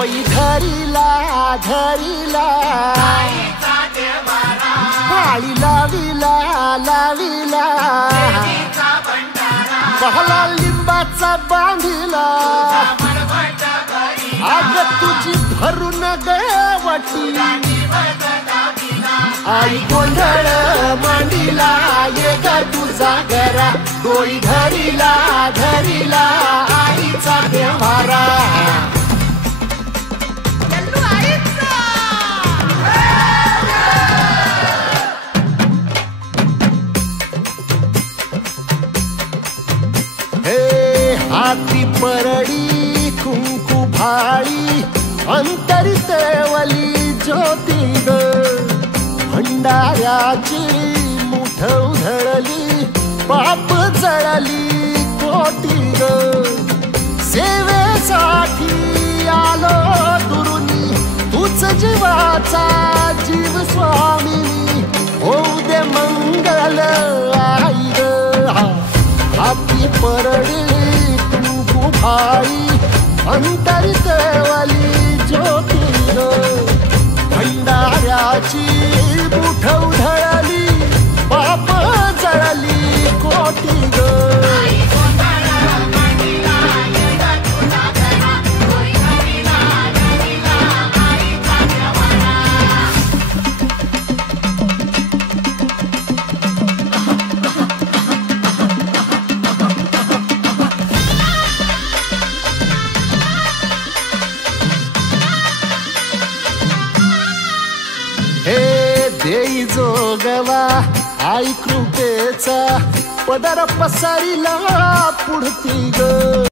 डोई धरिला धरिला पाळी लाविला लाविला पहला लिंबाचा बांधिला आग तुझी भरून गवटी आई गोंधळ मांडिला ये ग तुझा घरा डोई धरिला धरिला आईचा व्यवहारा हाती परडी कुंकू भाळी अंतरितेवली ज्योती ग भंडाऱ्याची मुठ उधळली पाप जळली कोटी ग सेवेसाठी आलो दुरुनी तूच जीवाचा जीव स्वामिनी होऊ दे मंगल आई ग हाती परडी भाई अंतरितेवली ज्योती ग भंडाऱ्याची मुठ उधळली पाप जळली कोटी ग देई जोगवा आई कृपेचा पदर पसरिला पुढती ग